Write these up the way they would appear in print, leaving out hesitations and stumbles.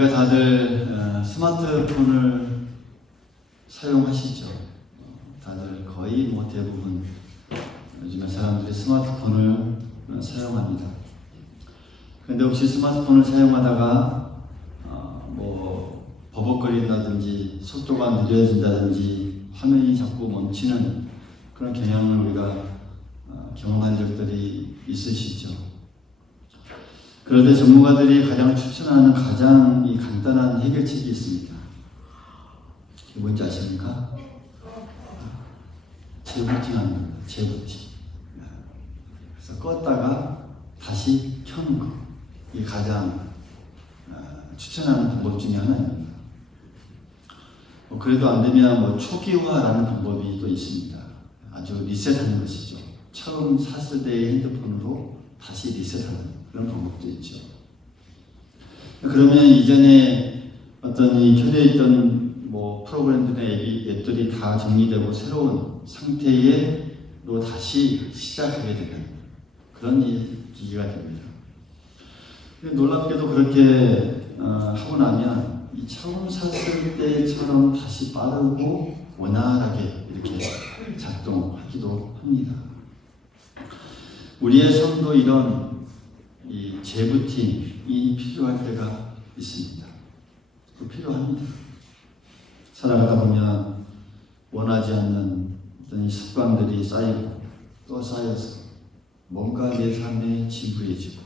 우리가 다들 스마트폰을 사용하시죠. 다들 거의 대부분 요즘에 사람들이 스마트폰을 사용합니다. 그런데 혹시 스마트폰을 사용하다가 버벅거린다든지 속도가 느려진다든지 화면이 자꾸 멈추는 그런 경향을 우리가 경험한 적들이 있으시죠. 그럴 때 전문가들이 가장 추천하는 가장 간단한 해결책이 있습니다. 이게 뭔지 아십니까? 재부팅하는 겁니다. 재부팅. 그래서 껐다가 다시 켜는 거. 이게 가장 추천하는 방법 중에 하나입니다. 그래도 안 되면 초기화라는 방법이 또 있습니다. 아주 리셋하는 것이죠. 처음 샀을 때의 핸드폰으로 다시 리셋하는 그런 방법도 있죠. 그러면 이전에 어떤 켜져 있던 프로그램들이나 앱들이 다 정리되고 새로운 상태로 다시 시작하게 되는 그런 기기가 됩니다. 놀랍게도 그렇게 하고 나면 이 처음 샀을 때처럼 다시 빠르고 원활하게 이렇게 작동하기도 합니다. 우리의 삶도 이런 재부팅이 필요할 때가 있습니다. 필요합니다. 살아가다 보면 원하지 않는 어떤 습관들이 쌓이고 또 쌓여서 뭔가 내 삶에 지루해지고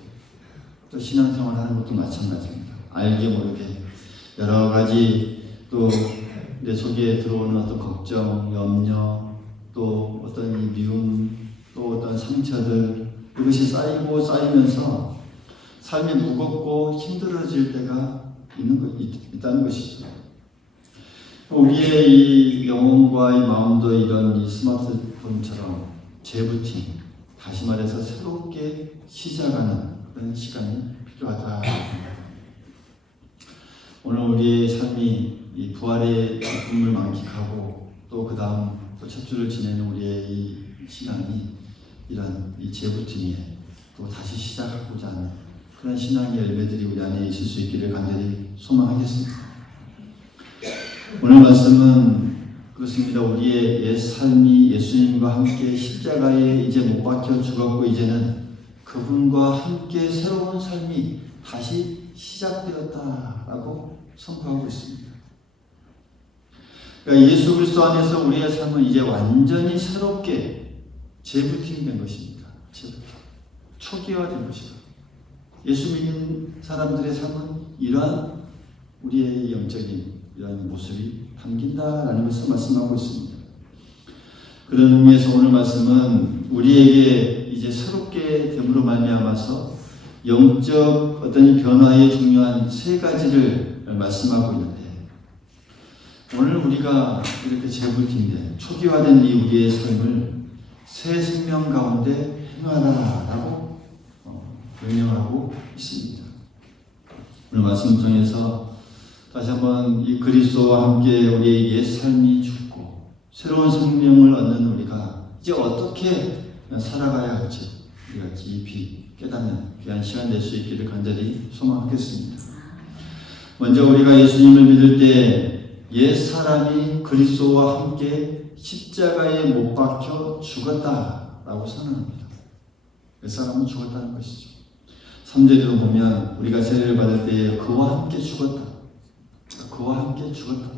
또 신앙생활 하는 것도 마찬가지입니다. 알게 모르게 여러 가지 또 내 속에 들어오는 어떤 걱정, 염려, 또 어떤 미움, 또 어떤 상처들 이것이 쌓이고 쌓이면서 삶이 무겁고 힘들어질 때가 있다는 것이죠. 우리의 이 영혼과 이 마음도 이런 이 스마트폰처럼 재부팅, 다시 말해서 새롭게 시작하는 그런 시간이 필요하다. 오늘 우리의 삶이 이 부활의 기쁨을 만끽하고 또 그 다음 또 첫 주를 지내는 우리의 이 신앙이 이런 이 재부팅에 또 다시 시작하고자 하는 그런 신앙의 열매들이 우리 안에 있을 수 있기를 간절히 소망하겠습니다. 오늘 말씀은 그렇습니다. 우리의 옛 삶이 예수님과 함께 십자가에 이제 못 박혀 죽었고 이제는 그분과 함께 새로운 삶이 다시 시작되었다라고 선포하고 있습니다. 그러니까 예수 그리스도 안에서 우리의 삶은 이제 완전히 새롭게 재부팅된 것입니다. 재부팅. 초기화된 것이다. 예수 믿는 사람들의 삶은 이러한 우리의 영적인 이러한 모습이 담긴다라는 것을 말씀하고 있습니다. 그런 의미에서 오늘 말씀은 우리에게 이제 새롭게 됨으로 말미암아서 영적 어떤 변화의 중요한 세 가지를 말씀하고 있는데 오늘 우리가 이렇게 재부팅된 초기화된 이 우리의 삶을 새 생명 가운데 행하라라고 명령하고 있습니다. 오늘 말씀 통해서 다시 한번 이 그리스도와 함께 우리의 옛 삶이 죽고 새로운 생명을 얻는 우리가 이제 어떻게 살아가야 할지 우리가 깊이 깨닫는 귀한 시간 낼 수 있기를 간절히 소망하겠습니다. 먼저 우리가 예수님을 믿을 때 옛 사람이 그리스도와 함께 십자가에 못 박혀 죽었다라고 선언합니다. 옛 사람은 죽었다는 것이죠. 3절에도 보면 우리가 세례를 받을 때 그와 함께 죽었다. 그와 함께 죽었다.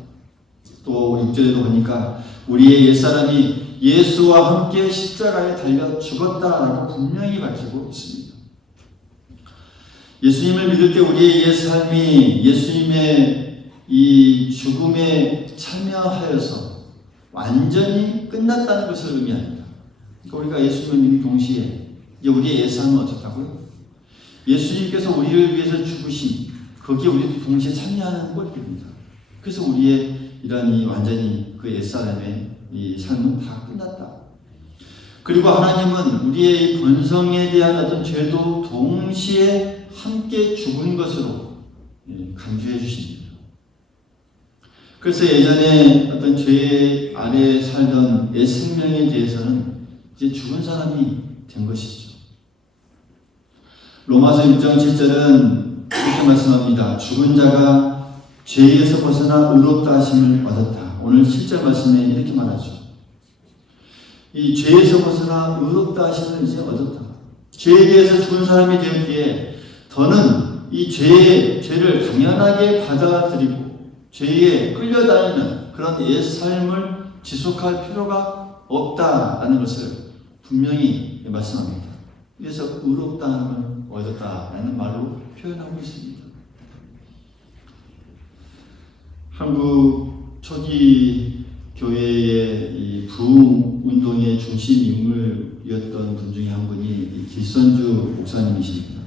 또 6절에도 보니까 우리의 옛사람이 예수와 함께 십자가에 달려 죽었다라고 분명히 밝히고 있습니다. 예수님을 믿을 때 우리의 옛삶이 예수님의 이 죽음에 참여하여서 완전히 끝났다는 것을 의미합니다. 그러니까 우리가 예수님을 믿는 동시에 이제 우리의 옛삶은 어떻다고요? 예수님께서 우리를 위해서 죽으신 거기에 우리도 동시에 참여하는 꼴입니다. 그래서 우리의 이러한 이 완전히 그 옛사람의 이 삶은 다 끝났다. 그리고 하나님은 우리의 이 본성에 대한 어떤 죄도 동시에 함께 죽은 것으로 강조해 주십니다. 그래서 예전에 어떤 죄 아래에 살던 옛 생명에 대해서는 이제 죽은 사람이 된 것이죠. 로마서 6장 7절은 이렇게 말씀합니다. 죽은 자가 죄에서 벗어나 의롭다 하심을 얻었다. 오늘 7절 말씀에 이렇게 말하죠. 이 죄에서 벗어나 의롭다 하심을 이제 얻었다. 죄에 대해서 죽은 사람이 되었기에 더는 이 죄를 당연하게 받아들이고 죄에 끌려다니는 그런 옛 삶을 지속할 필요가 없다라는 것을 분명히 말씀합니다. 그래서 의롭다 함을 얻었다라는 말로 표현하고 있습니다. 한국 초기 교회의 이 부흥 운동의 중심 인물이었던 분 중에 한 분이 길선주 목사님이십니다.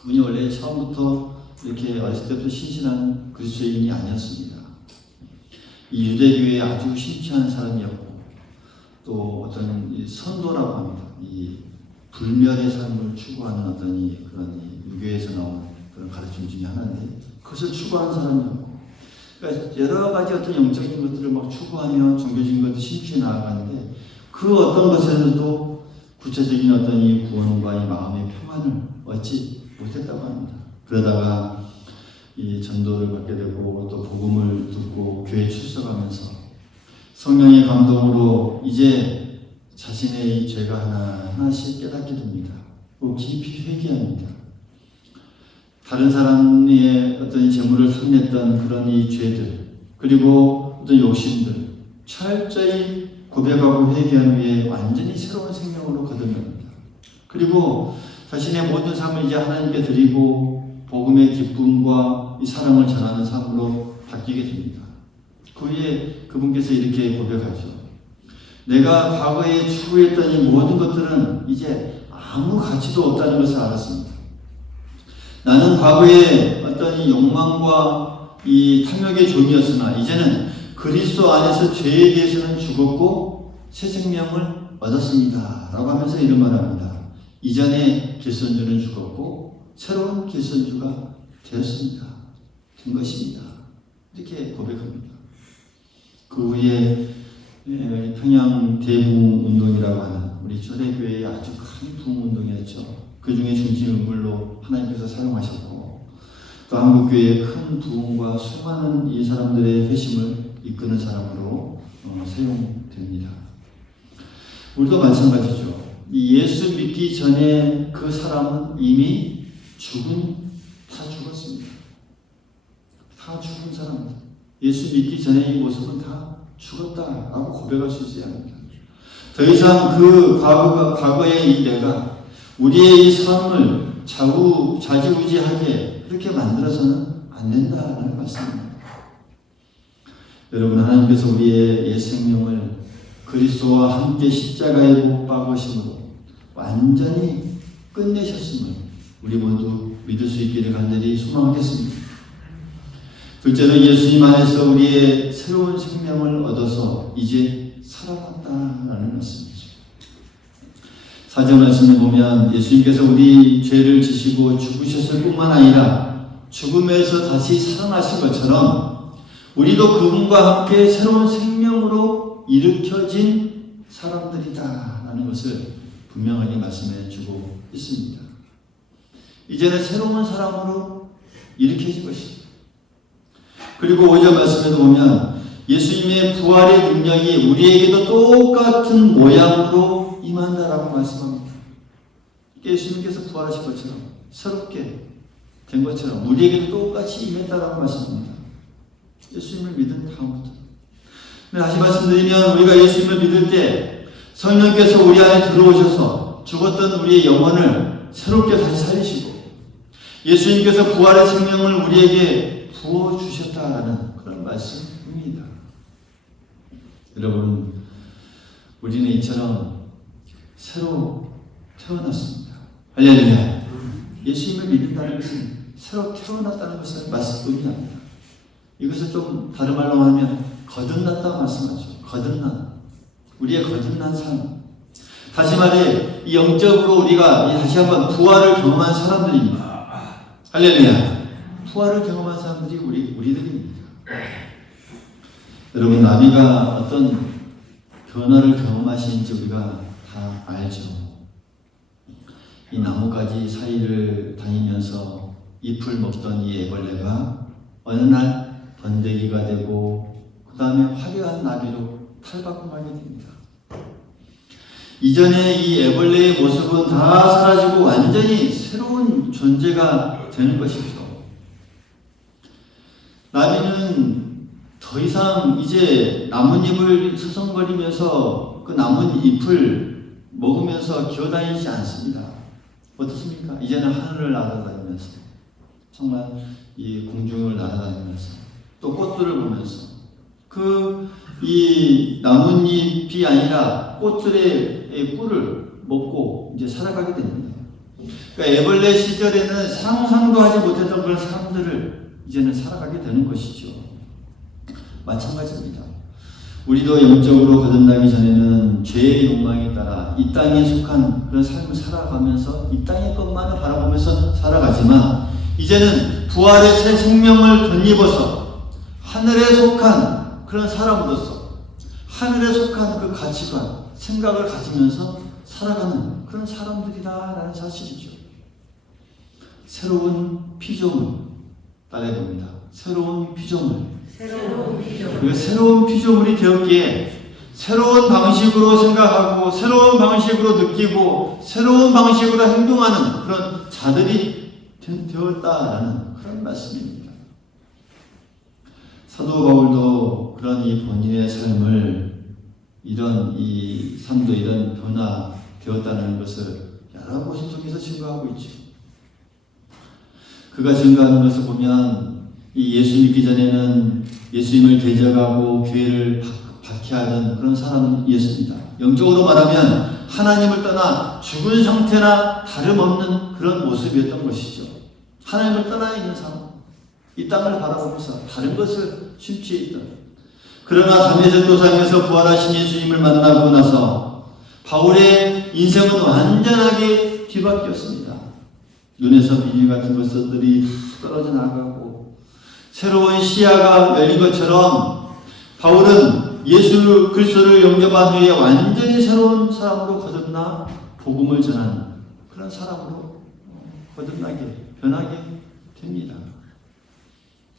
그분이 원래 처음부터 이렇게 어렸을 때부터 신실한 그리스도인이 아니었습니다. 이 유대교에 아주 심취한 사람이었고 또 어떤 이 선도라고 합니다. 이 불멸의 삶을 추구하는 어떤 그런 유교에서 나온 그런 가르침 중에 하나인데 그것을 추구하는 사람이었고, 그러니까 여러 가지 어떤 영적인 것들을 막 추구하며 종교적인 것도 심취해 나아가는데 그 어떤 것에서도 구체적인 어떤 이 구원과 이 마음의 평안을 얻지 못했다고 합니다. 그러다가 이 전도를 받게 되고 또 복음을 듣고 교회에 출석하면서 성령의 감동으로 이제 자신의 이 죄가 하나씩 깨닫게 됩니다. 또 깊이 회개합니다. 다른 사람의 어떤 재물을 탐냈던 그런 이 죄들, 그리고 어떤 욕심들 철저히 고백하고 회개한 후에 완전히 새로운 생명으로 거듭납니다. 그리고 자신의 모든 삶을 이제 하나님께 드리고 복음의 기쁨과 이 사랑을 전하는 삶으로 바뀌게 됩니다. 그 후에 그분께서 이렇게 고백하죠. 내가 과거에 추구했던 이 모든 것들은 이제 아무 가치도 없다는 것을 알았습니다. 나는 과거에 어떤 이 욕망과 이 탐욕의 종이었으나 이제는 그리스도 안에서 죄에 대해서는 죽었고 새 생명을 얻었습니다. 라고 하면서 이런 말을 합니다. 이전에 길선주는 죽었고 새로운 길선주가 되었습니다. 된 것입니다. 이렇게 고백합니다. 그 후에 평양 대부흥 운동이라고 하는 우리 초대교회의 아주 큰 부흥 운동이었죠. 그 중에 중심 인물로 하나님께서 사용하셨고 또 한국교회의 큰 부흥과 수많은 이 사람들의 회심을 이끄는 사람으로 사용됩니다. 우리도 마찬가지죠. 이 예수 믿기 전에 그 사람은 이미 다 죽었습니다. 다 죽은 사람입니다. 예수 믿기 전에 이 모습은 다 죽었다라고 고백할 수 있어야 합니다. 더 이상 그 과거의 이 내가 우리의 이 삶을 좌지우지하게 그렇게 만들어서는 안 된다는 말씀입니다. 여러분, 하나님께서 우리의 옛 생명을 그리스도와 함께 십자가에 못 박으심으로 완전히 끝내셨음을 우리 모두 믿을 수 있기를 간절히 소망하겠습니다. 둘째로 예수님 안에서 우리의 새로운 생명을 얻어서 이제 살아났다라는 말씀이죠. 4절 말씀에 보면 예수님께서 우리 죄를 지시고 죽으셨을 뿐만 아니라 죽음에서 다시 살아나신 것처럼 우리도 그분과 함께 새로운 생명으로 일으켜진 사람들이다라는 것을 분명하게 말씀해 주고 있습니다. 이제는 새로운 사람으로 일으켜진 것이죠. 그리고 5절 말씀에도 보면 예수님의 부활의 능력이 우리에게도 똑같은 모양으로 임한다라고 말씀합니다. 예수님께서 부활하신 것처럼 새롭게 된 것처럼 우리에게도 똑같이 임했다라고 말씀합니다. 예수님을 믿은 다음부터. 다시 말씀드리면 우리가 예수님을 믿을 때 성령께서 우리 안에 들어오셔서 죽었던 우리의 영혼을 새롭게 다시 살리시고 예수님께서 부활의 생명을 우리에게 부어주셨다라는 그런 말씀입니다. 여러분, 우리는 이처럼 새로 태어났습니다. 할렐루야. 예수님을 믿는다는 것은 새로 태어났다는 것을 의미합니다. 이것을 좀 다른 말로 하면 거듭났다고 말씀하죠. 거듭난, 우리의 거듭난 삶. 다시 말해 이 영적으로 우리가 다시 한번 부활을 경험한 사람들입니다. 할렐루야. 부활을 경험한 사람들이 우리들입니다. 여러분, 나비가 어떤 변화를 경험하시는지 우리가 다 알죠. 이 나뭇가지 사이를 다니면서 잎을 먹던 이 애벌레가 어느 날 번데기가 되고 그 다음에 화려한 나비로 탈바꿈하게 됩니다. 이전에 이 애벌레의 모습은 다 사라지고 완전히 새로운 존재가 되는 것이죠. 나비는 더 이상 이제 나뭇잎을 서성거리면서 그 나뭇잎을 먹으면서 기어다니지 않습니다. 어떻습니까? 이제는 하늘을 날아다니면서 정말 이 공중을 날아다니면서 또 꽃들을 보면서 이 나뭇잎이 아니라 꽃들의 꿀을 먹고 이제 살아가게 됩니다. 그러니까 애벌레 시절에는 상상도 하지 못했던 그런 사람들을 이제는 살아가게 되는 것이죠. 마찬가지입니다. 우리도 영적으로 거듭나기 전에는 죄의 욕망에 따라 이 땅에 속한 그런 삶을 살아가면서 이 땅의 것만을 바라보면서 살아가지만 이제는 부활의 새 생명을 덧입어서 하늘에 속한 그런 사람으로서 하늘에 속한 그 가치관, 생각을 가지면서 살아가는 그런 사람들이다라는 사실이죠. 새로운 피조물 따라야 됩니다. 새로운 피조물. 그 새로운 피조물이 되었기에 새로운 방식으로 생각하고 새로운 방식으로 느끼고 새로운 방식으로 행동하는 그런 자들이 되었다라는 그런 말씀입니다. 사도 바울도 그런 이 본인의 삶을 이런 이 삶도 이런 변화되었다는 것을 여러 곳을 통해서 증거하고 있죠. 그가 증거하는 것을 보면 이 예수 믿기 전에는 예수님을 대적하고 교회를 박해하는 그런 사람이었습니다. 영적으로 말하면 하나님을 떠나 죽은 상태나 다름없는 그런 모습이었던 것이죠. 하나님을 떠나 있는 삶, 이 땅을 바라보면서 다른 것을 심취해 있던. 그러나 담에색도상에서 부활하신 예수님을 만나고 나서 바울의 인생은 완전하게 뒤바뀌었습니다. 눈에서 비닐 같은 것들이 다 떨어져 나가고 새로운 시야가 열린 것처럼 바울은 예수 그리스도를 영접한 후에 완전히 새로운 사람으로 거듭나 복음을 전하는 그런 사람으로 거듭나게 변하게 됩니다.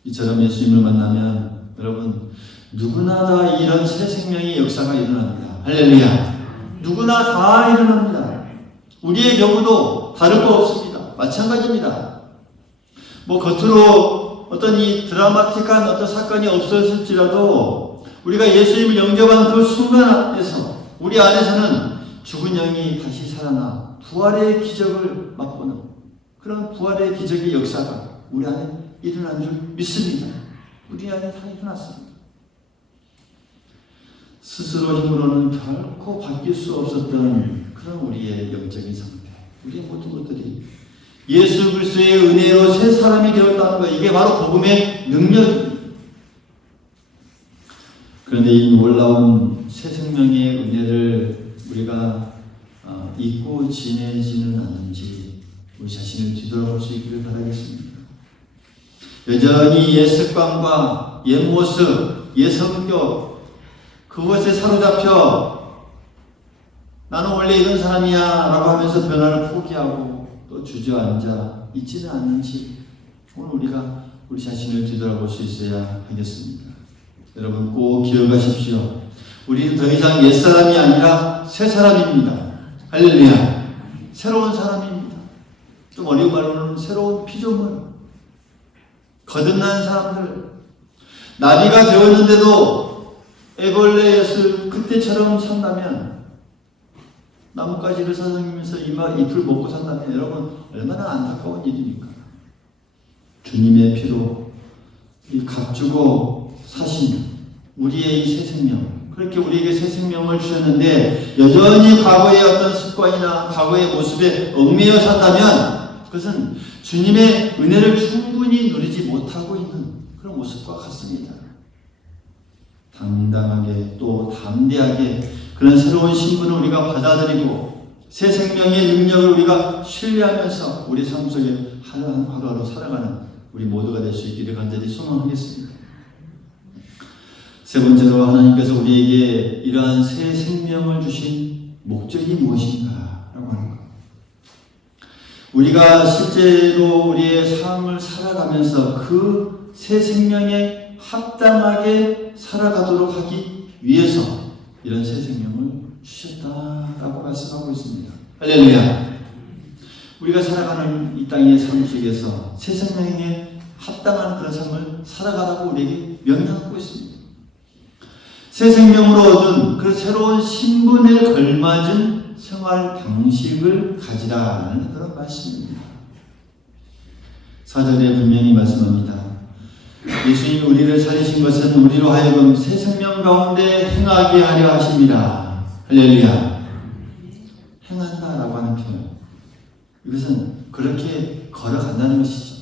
이처럼 예수님을 만나면 여러분 누구나 다 이런 새 생명의 역사가 일어납니다. 할렐루야. 누구나 다 일어납니다. 우리의 경우도 다를 거 없습니다. 마찬가지입니다. 겉으로 어떤 이 드라마틱한 어떤 사건이 없었을지라도 우리가 예수님을 영접한 그 순간에서 우리 안에서는 죽은 영이 다시 살아나 부활의 기적을 맛보는 그런 부활의 기적의 역사가 우리 안에 일어난 줄 믿습니다. 우리 안에 다 일어났습니다. 스스로 힘으로는 결코 바뀔 수 없었던 그런 우리의 영적인 상태, 우리의 모든 것들이 예수 그리스도의 은혜로 새 사람이 되었다는 것, 이게 바로 복음의 능력입니다. 그런데 이 놀라운 새 생명의 은혜를 우리가 잊고 지내지는 않는지 우리 자신을 뒤돌아볼 수 있기를 바라겠습니다. 여전히 옛 습관과 옛 모습, 옛 성격, 그것에 사로잡혀 나는 원래 이런 사람이야 라고 하면서 변화를 포기하고 또 주저앉아 있지는 않는지 오늘 우리가 우리 자신을 뒤돌아볼 수 있어야 하겠습니다. 여러분 꼭 기억하십시오. 우리는 더 이상 옛사람이 아니라 새 사람입니다. 할렐루야. 새로운 사람입니다. 좀 어려운 말로는 새로운 피조물, 거듭난 사람들. 나비가 되었는데도 애벌레였을 그때처럼 산다면, 나뭇가지를 사랑하면서 잎을 먹고 산다면 여러분 얼마나 안타까운 일입니까? 주님의 피로 이 값주고 사신 우리의 이 새 생명, 그렇게 우리에게 새 생명을 주셨는데 여전히 과거의 어떤 습관이나 과거의 모습에 얽매여 산다면 그것은 주님의 은혜를 충분히 누리지 못하고 있는 그런 모습과 같습니다. 당당하게 또 담대하게 그런 새로운 신분을 우리가 받아들이고 새 생명의 능력을 우리가 신뢰하면서 우리 삶 속에 하루하루 살아가는 우리 모두가 될 수 있기를 간절히 소망하겠습니다. 세 번째로 하나님께서 우리에게 이러한 새 생명을 주신 목적이 무엇인가 라고 하는 것. 우리가 실제로 우리의 삶을 살아가면서 그 새 생명에 합당하게 살아가도록 하기 위해서 이런 새 생명을 주셨다라고 말씀하고 있습니다. 할렐루야. 우리가 살아가는 이 땅의 삶 속에서 새 생명에 합당한 그런 삶을 살아가라고 우리에게 명령하고 있습니다. 새 생명으로 얻은 그 새로운 신분에 걸맞은 생활 방식을 가지라는 그런 말씀입니다. 4절에 분명히 말씀합니다. 예수님이 우리를 살리신 것은 우리로 하여금 새 생명 가운데 행하게 하려 하십니다. 할렐루야. 행한다라고 하는 표현. 이것은 그렇게 걸어간다는 것이죠.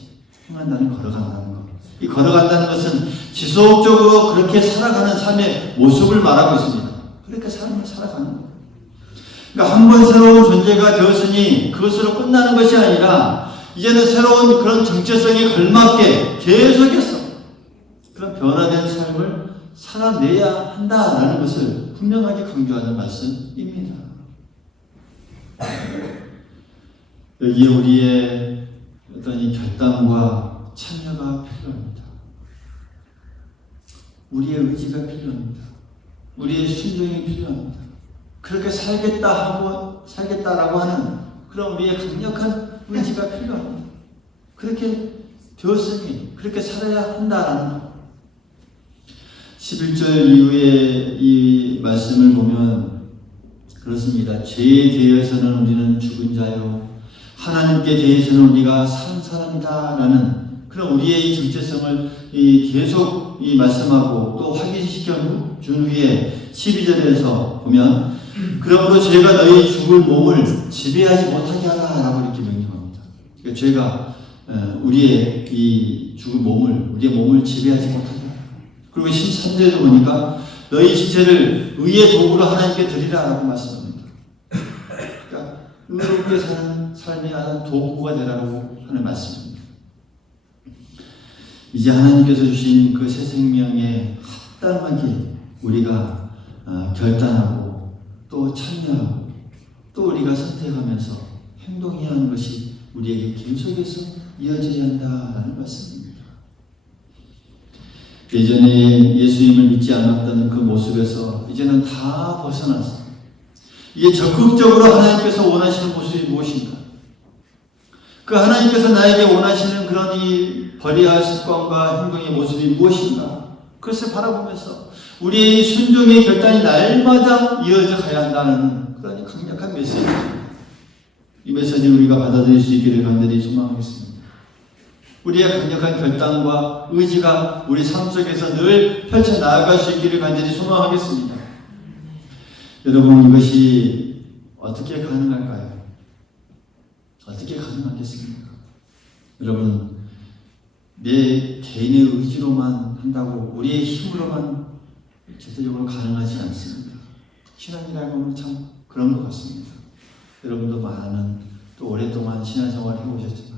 행한다는 걸어간다는 것. 이 걸어간다는 것은 지속적으로 그렇게 살아가는 삶의 모습을 말하고 있습니다. 그렇게 삶을 살아가는 것. 그러니까 한 번 새로운 존재가 되었으니 그것으로 끝나는 것이 아니라 이제는 새로운 그런 정체성에 걸맞게 계속해서 그런 변화된 삶을 살아내야 한다라는 것을 분명하게 강조하는 말씀입니다. 여기에 우리의 어떤 이 결단과 참여가 필요합니다. 우리의 의지가 필요합니다. 우리의 순종이 필요합니다. 그렇게 살겠다라고 하는 그런 우리의 강력한 의지가 필요합니다. 그렇게 되었으니 그렇게 살아야 한다라는 것. 11절 이후에 이 말씀을 보면 그렇습니다. 죄에 대해서는 우리는 죽은 자요 하나님께 대해서는 우리가 산 사람이다라는 그런 우리의 이 정체성을 계속 말씀하고 또 확인시켜 준 후에 12절에서 보면 그러므로 죄가 너희 죽을 몸을 지배하지 못하게 하라라고 이렇게 명령합니다. 그러니까 죄가 우리의 이 죽을 몸을 우리의 몸을 지배하지 못하게 하라. 그리고 13절에도 보니까 너희 지체를 의의 도구로 하나님께 드리라라고 말씀합니다. 그러니까 의롭게 사는 삶이 하는 도구가 되라고 하는 말씀입니다. 이제 하나님께서 주신 그 새 생명에 합당하게 우리가 결단하고 또 참여하고 또 우리가 선택하면서 행동해야 하는 것이 우리에게 계속해서 이어져야 한다는 말씀입니다. 예전에 예수님을 믿지 않았던 그 모습에서 이제는 다 벗어나서 이게 적극적으로 하나님께서 원하시는 모습이 무엇인가? 그 하나님께서 나에게 원하시는 그런 이 버려야 할 습관과 행동의 모습이 무엇인가? 그것을 바라보면서 우리의 순종의 결단이 날마다 이어져 가야 한다는 그런 강력한 메시지입니다. 이 메시지를 우리가 받아들일 수 있기를 간절히 소망하겠습니다. 우리의 강력한 결단과 의지가 우리 삶 속에서 늘 펼쳐나갈 수 있기를 간절히 소망하겠습니다. 여러분, 이것이 어떻게 가능할까요? 어떻게 가능하겠습니까? 여러분, 내 개인의 의지로만 한다고 우리의 힘으로만 절대적으로 가능하지 않습니다. 신앙이라는 건 참 그런 것 같습니다. 여러분도 많은 또 오랫동안 신앙생활을 해오셨지만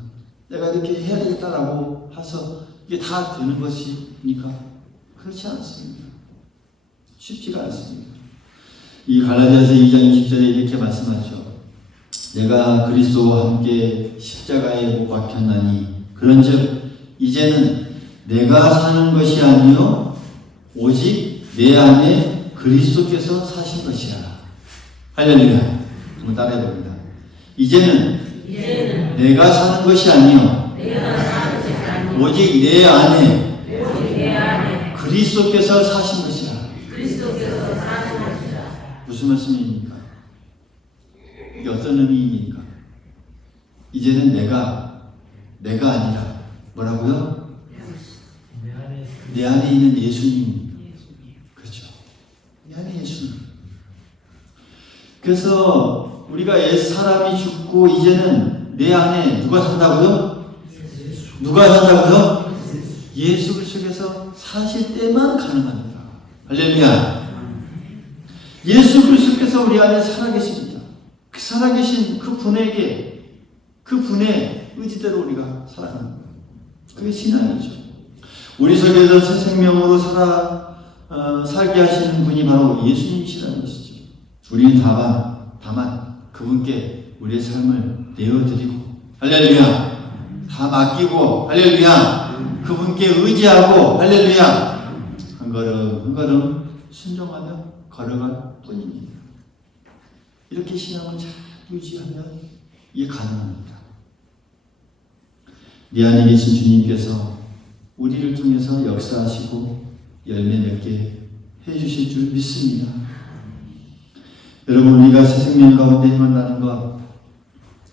내가 이렇게 해야 되겠다라고 해서 이게 다 되는 것입니까? 그렇지 않습니다. 쉽지가 않습니다. 이 갈라디아서 2장 20절에 이렇게 말씀하죠. 내가 그리스도와 함께 십자가에 못 박혔나니 그런즉 이제는 내가 사는 것이 아니요 오직 내 안에 그리스도께서 사신 것이야. 할렐루야. 한번 따라해 봅니다. 이제는 내가 사는 것이 아니요 오직 내 안에 그리스도께서 사신 것이야. 무슨 말씀입니까? 이게 어떤 의미입니까? 이제는 내가 아니라 뭐라고요? 내 안에 있는 예수님. 그렇죠. 내 안에 예수님. 그래서 우리가 옛 사람이 죽고 이제는 내 안에 누가 산다고요? 누가 산다고요? 예수 그리스도께서 사실 때만 가능합니다. 할렐루야. 예수 그리스도께서 우리 안에 살아계십니다. 그 살아계신 그 분에게 그 분의 의지대로 우리가 살아가는 거예요. 그게 신앙이죠. 우리 속에서 새 생명으로 살게 하시는 분이 바로 예수님이시라는 것이죠. 우리는 다만 그분께 우리의 삶을 내어드리고 할렐루야. 다 맡기고 할렐루야. 그분께 의지하고 할렐루야. 한 걸음 한 걸음 순종하며 걸어갈 뿐입니다. 이렇게 신앙을 잘 유지하면 이게 가능합니다. 내 안에 계신 주님께서 우리를 통해서 역사하시고 열매 맺게 해주실 줄 믿습니다. 여러분, 우리가 새 생명 가운데 행한다는 것,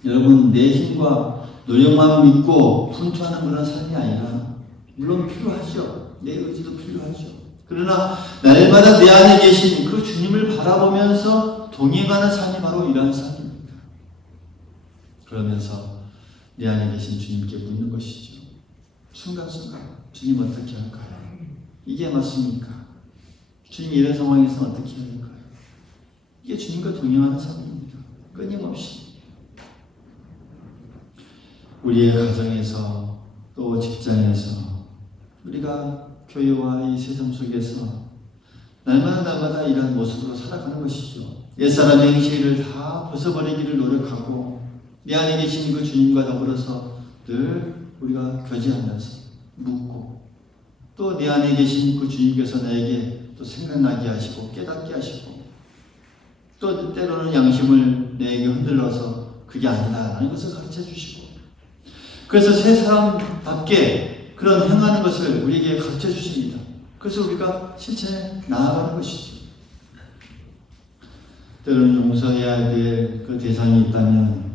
여러분 내 힘과 노력만 믿고 분투하는 그런 삶이 아니라 물론 필요하죠. 내 의지도 필요하죠. 그러나 날마다 내 안에 계신 그 주님을 바라보면서 동행하는 삶이 바로 이러한 삶입니다. 그러면서 내 안에 계신 주님께 묻는 것이죠. 순간순간 주님 어떻게 할까요? 이게 맞습니까? 주님 이런 상황에서 어떻게 해야 할까요? 이게 주님과 동행하는 삶입니다. 끊임없이 우리의 가정에서 또 직장에서 우리가 교회와 이 세상 속에서 날마다 이러한 모습으로 살아가는 것이죠. 옛사람의 행실을 다 벗어버리기를 노력하고 내 안에 계신 그 주님과 더불어서 늘 우리가 교제하면서 묻고 또 내 안에 계신 그 주님께서 나에게 또 생각나게 하시고 깨닫게 하시고 또 때로는 양심을 내게 흔들어서 그게 아니다라는 것을 가르쳐 주시고 그래서 새 사람답게 그런 행하는 것을 우리에게 가르쳐 주십니다. 그래서 우리가 실천에 나아가는 것이죠. 때로는 용서해야 될 그 대상이 있다면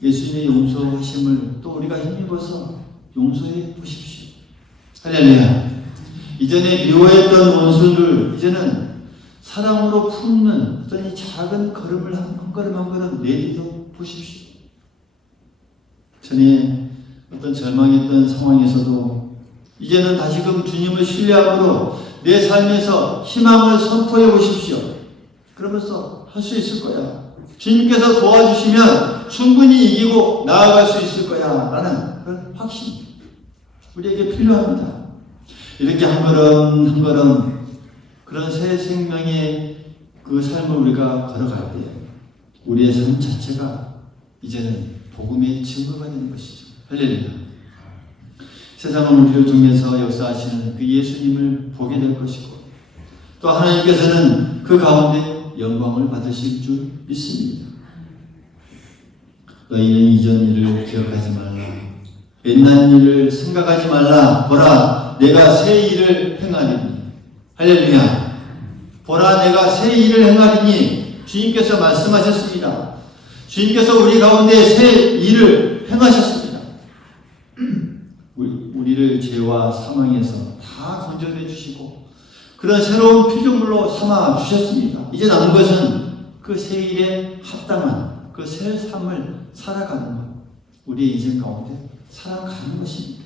예수님의 용서하심을 또 우리가 힘입어서 용서해 보십시오. 할렐루야. 이전에 미워했던 원수를 이제는 사랑으로 품는 어떤 이 작은 걸음을 한 걸음 한 걸음 내딛어 보십시오. 전에 어떤 절망했던 상황에서도 이제는 다시금 주님을 신뢰함으로 내 삶에서 희망을 선포해 보십시오. 그러면서 할 수 있을 거야. 주님께서 도와주시면 충분히 이기고 나아갈 수 있을 거야 라는 그런 확신 우리에게 필요합니다. 이렇게 한 걸음 한 걸음 그런 새 생명의 그 삶을 우리가 걸어갈 때 우리의 삶 자체가 이제는 복음의 증거가 되는 것이죠. 할렐루야. 세상은 우리를 통해서 역사하시는 그 예수님을 보게 될 것이고 또 하나님께서는 그 가운데 영광을 받으실 줄 믿습니다. 너희는 이전 일을 기억하지 말라. 옛날 일을 생각하지 말라. 보라, 내가 새 일을 행하리니. 할렐루야. 보라, 내가 새 일을 행하리니. 주님께서 말씀하셨습니다. 주님께서 우리 가운데 새 일을 행하셨습니다. 우리를 죄와 사망에서 다 건져내 주시고 그런 새로운 피조물로 삼아 주셨습니다. 이제 남은 것은 그 새 일에 합당한 그 새 삶을 살아가는 것, 우리의 인생 가운데 살아가는 것입니다.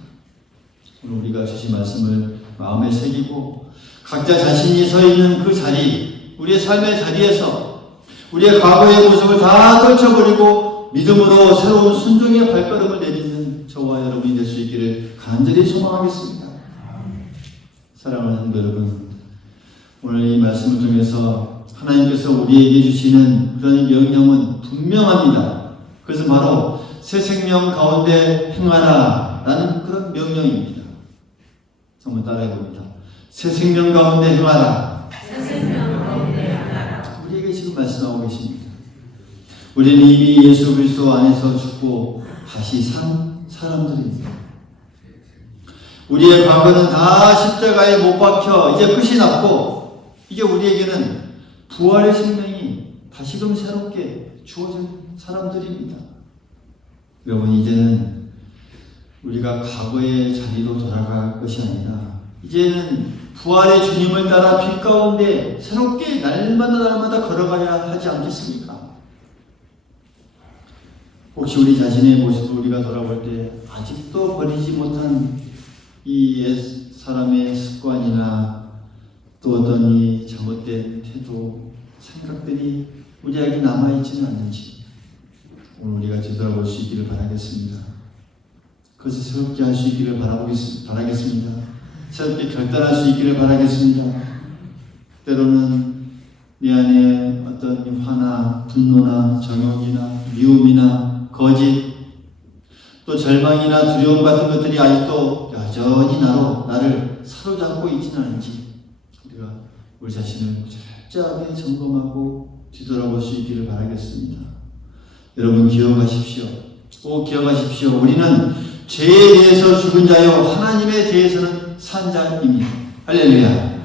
오늘 우리가 주신 말씀을 마음에 새기고 각자 자신이 서 있는 그 자리, 우리의 삶의 자리에서 우리의 과거의 모습을 다 떨쳐버리고 믿음으로 새로운 순종의 발걸음을 내딛는 저와 여러분이 될 수 있기를 간절히 소망하겠습니다. 사랑하는 성도 여러분, 오늘 이 말씀을 통해서 하나님께서 우리에게 주시는 그런 명령은 분명합니다. 그것은 바로 새 생명 가운데 행하라 라는 그런 명령입니다. 한번 따라해 봅니다. 새 생명 가운데 행하라. 새 생명 가운데 행하라. 우리에게 지금 말씀하고 계십니다. 우리는 이미 예수 그리스도 안에서 죽고 다시 산 사람들입니다. 우리의 과거는 다 십자가에 못 박혀 이제 끝이 났고 이제 우리에게는 부활의 생명이 다시금 새롭게 주어진 사람들입니다. 여러분, 이제는 우리가 과거의 자리로 돌아갈 것이 아니라 이제는 부활의 주님을 따라 빛 가운데 새롭게 날마다 걸어가야 하지 않겠습니까? 혹시 우리 자신의 모습을 우리가 돌아볼 때 아직도 버리지 못한 이 옛 사람의 습관이나 또 어떤 이 잘못된 태도, 생각들이 우리에게 남아있지는 않는지 오늘 우리가 되돌아볼 수 있기를 바라겠습니다. 그것을 새롭게 할 수 있기를 바라겠습니다. 새롭게 결단할 수 있기를 바라겠습니다. 때로는 내 안에 어떤 화나 분노나 정욕이나 미움이나 거짓 또 절망이나 두려움 같은 것들이 아직도 여전히 나를 사로잡고 있지는 않은지 우리가 우리 자신을 철저하게 점검하고 뒤돌아볼 수 있기를 바라겠습니다. 여러분 기억하십시오. 꼭 기억하십시오. 우리는 죄에 대해서 죽은 자요 하나님에 대해서는 산 자입니다. 할렐루야.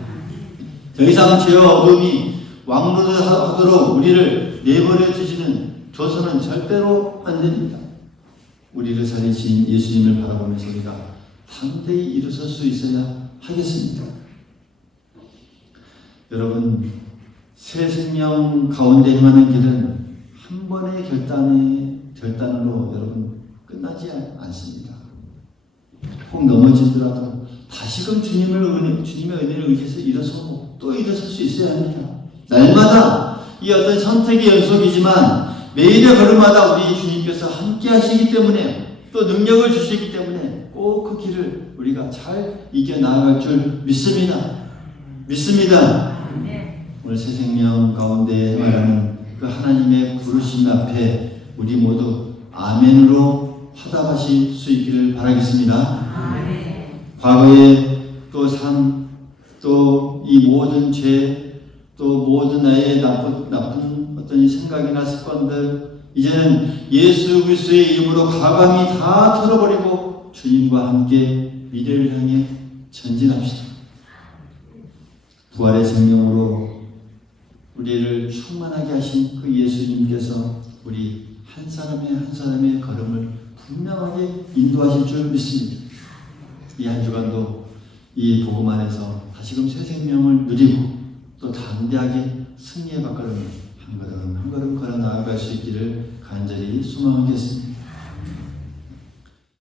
더 이상 죄와 어둠이 왕노릇하도록 우리를 내버려 두지는 절대로 안 됩니다. 우리를 살리신 예수님을 바라보면서 우리가 담대히 일어설 수 있어야 하겠습니다. 여러분, 새 생명 가운데 임하는 길은 한 번의 결단으로 여러분 끝나지 않습니다. 혹 넘어지더라도 다시금 주님의 은혜를 의지해서 일어서고 또 일어설 수 있어야 합니다. 날마다 이 어떤 선택의 연속이지만 매일의 걸음마다 우리 주님께서 함께 하시기 때문에 또 능력을 주시기 때문에 꼭 그 길을 우리가 잘 이겨나갈 줄 믿습니다. 오늘 새 생명 가운데 말하는 그 하나님의 부르심 앞에 우리 모두 아멘으로 화답하실 수 있기를 바라겠습니다. 과거의 또 삶, 또 이 모든 죄, 또 모든 나의 나쁜 어떤 생각이나 습관들 이제는 예수 그리스도의 이름으로 과감히 다 털어버리고 주님과 함께 미래를 향해 전진합시다. 부활의 생명으로 우리를 충만하게 하신 그 예수님께서 우리 한 사람의 걸음을 분명하게 인도하실 줄 믿습니다. 이 한 주간도 이 복음 안에서 다시금 새 생명을 누리고 또 담대하게 승리의 발걸음을 한 걸음 걸어 나아갈 수 있기를 간절히 소망하겠습니다.